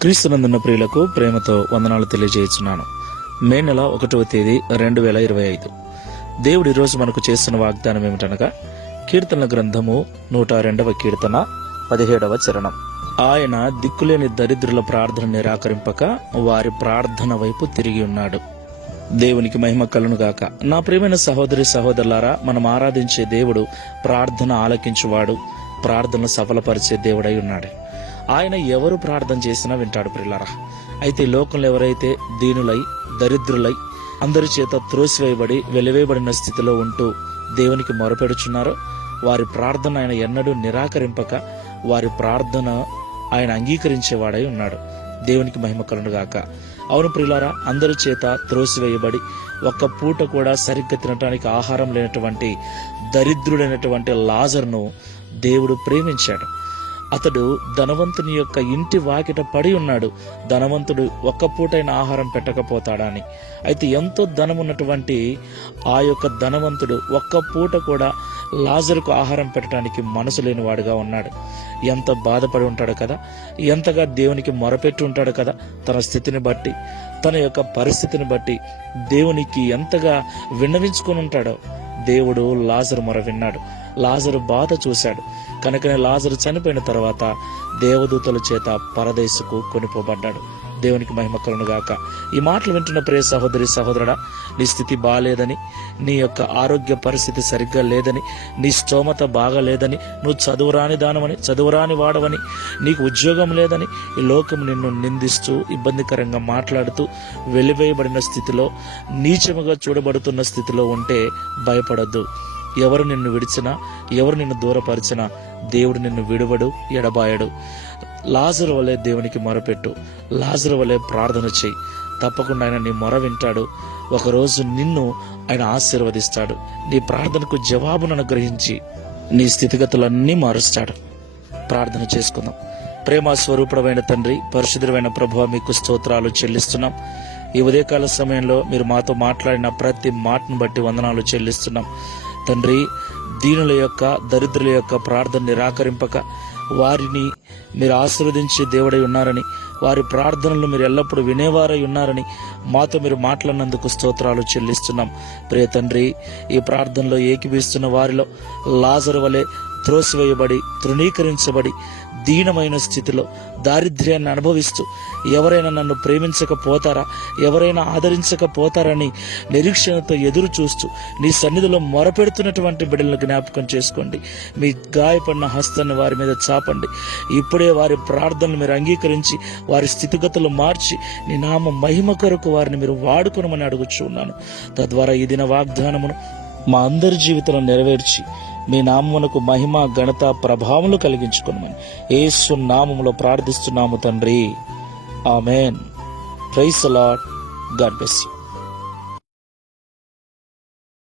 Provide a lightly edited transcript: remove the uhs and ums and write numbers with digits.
క్రీస్తునందున్న ప్రియులకు ప్రేమతో వందనాలు తెలియజేస్తున్నాను. మే నెల 1వ తేదీ 2025. దేవుడు ఈరోజు మనకు చేస్తున్న వాగ్దానం ఏమిటనగా, కీర్తనల గ్రంథము 102వ కీర్తన 17వ చరణం. ఆయన దిక్కులేని దరిద్రుల ప్రార్థన నిరాకరింపక వారి ప్రార్థన వైపు తిరిగి ఉన్నాడు. దేవునికి మహిమ కలును గాక. నా ప్రియమైన సహోదరి సహోదరులారా, మనం ఆరాధించే దేవుడు ప్రార్థన ఆలకించువాడు, ప్రార్థనలు సఫలపరిచే దేవుడై ఉన్నాడు. ఆయన ఎవరు ప్రార్థన చేసినా వింటాడు ప్రియులారా. అయితే లోకంలో ఎవరైతే దీనులై దరిద్రులై అందరి చేత త్రోసివేయబడి వెలివేయబడిన స్థితిలో ఉంటూ దేవునికి మొరపెడుచున్నారో వారి ప్రార్థన ఆయన ఎన్నడూ నిరాకరింపక వారి ప్రార్థన ఆయన అంగీకరించేవాడై ఉన్నాడు. దేవునికి మహిమ కలును గాక. అవును ప్రియులారా, అందరి చేత త్రోసివేయబడి ఒక్క పూట కూడా సరిగ్గా తినటానికి ఆహారం లేనటువంటి దరిద్రుడైనటువంటి లాజరును దేవుడు ప్రేమించాడు. అతడు ధనవంతుని యొక్క ఇంటి వాకిట పడి ఉన్నాడు. ధనవంతుడు ఒక్క పూటైన ఆహారం పెట్టకపోతాడా అని. అయితే ఎంతో ధనమున్నటువంటి ఆ యొక్క ధనవంతుడు ఒక్క పూట కూడా లాజరుకు ఆహారం పెట్టడానికి మనసు లేనివాడుగా ఉన్నాడు. ఎంత బాధపడి ఉంటాడు కదా, ఎంతగా దేవునికి మొరపెట్టి ఉంటాడు కదా. తన స్థితిని బట్టి, తన యొక్క పరిస్థితిని బట్టి దేవునికి ఎంతగా విన్నవించుకొని ఉంటాడో. దేవుడు లాజరు మొర విన్నాడు, లాజరు బాధ చూశాడు. కనుకనే లాజరు చనిపోయిన తర్వాత దేవదూతల చేత పరదేశకు కొనిపోబడ్డాడు. దేవునికి మహిమ కలుగును గాక. ఈ మాటలు వింటున్న ప్రియ సహోదరి సహోదరుడా, నీ స్థితి బాగాలేదని, నీ యొక్క ఆరోగ్య పరిస్థితి సరిగ్గా లేదని, నీ స్తోమత బాగాలేదని, నువ్వు చదువురాని దానమని, చదువురాని వాడవని, నీకు ఉద్యోగం లేదని ఈ లోకం నిన్ను నిందిస్తూ ఇబ్బందికరంగా మాట్లాడుతూ వెలివేయబడిన స్థితిలో, నీచముగా చూడబడుతున్న స్థితిలో ఉంటే భయపడద్దు. ఎవరు నిన్ను విడిచినా, ఎవరు నిన్ను దూరపరిచినా దేవుడు నిన్ను విడువడు, ఎడబాయడు. లాజరు వలె దేవునికి మొరపెట్టు, లాజరు వలె ప్రార్థన చేయి. తప్పకుండా ఆయన నీ మొర వింటాడు. ఒకరోజు నిన్ను ఆయన ఆశీర్వదిస్తాడు. నీ ప్రార్థనకు జవాబును అనుగ్రహించి నీ స్థితిగతులన్నీ మారుస్తాడు. ప్రార్థన చేసుకుందాం. ప్రేమ స్వరూపుడమైన తండ్రి, పరిశుద్ధుడైన ప్రభువా, మీకు స్తోత్రాలు చెల్లిస్తున్నాం. ఈ ఉదయకాల సమయంలో మీరు మాతో మాట్లాడిన ప్రతి మాటను బట్టి వందనాలు చెల్లిస్తున్నాం తండ్రి. దీనుల యొక్క దరిద్రుల యొక్క ప్రార్థన నిరాకరింపక వారిని మీరు ఆశీర్వదించే దేవుడై ఉన్నారని, వారి ప్రార్థనలు మీరు ఎల్లప్పుడూ వినేవారై ఉన్నారని మాతో మీరు మాట్లాడినందుకు స్తోత్రాలు చెల్లిస్తున్నాం. ప్రియ తండ్రి, ఈ ప్రార్థనలో ఏకీభవిస్తున్న వారిలో లాజరు వలె త్రోసివేయబడి తృణీకరించబడి దీనమైన స్థితిలో దారిద్ర్యాన్ని అనుభవిస్తూ ఎవరైనా నన్ను ప్రేమించకపోతారా, ఎవరైనా ఆదరించకపోతారని నిరీక్షణతో ఎదురు చూస్తూ నీ సన్నిధిలో మొరపెడుతున్నటువంటి బిడ్డలను జ్ఞాపకం చేసుకోండి. మీ గాయపడిన హస్తాన్ని వారి మీద చాపండి. ఇప్పుడే వారి ప్రార్థనలు మీరు అంగీకరించి వారి స్థితిగతులు మార్చి నీ నామ మహిమ కొరకు వారిని మీరు వాడుకొనమని అడుగుచున్నాను. తద్వారా ఈ దిన వాగ్దానమును మా అందరి జీవితంలో నెరవేర్చి మీ నామమునకు మహిమ ఘనత ప్రభావములు కలిగించుకొనమని యేసు నామములో ప్రార్థిస్తున్నాము తండ్రి. ఆమేన్. Praise the Lord. God bless you.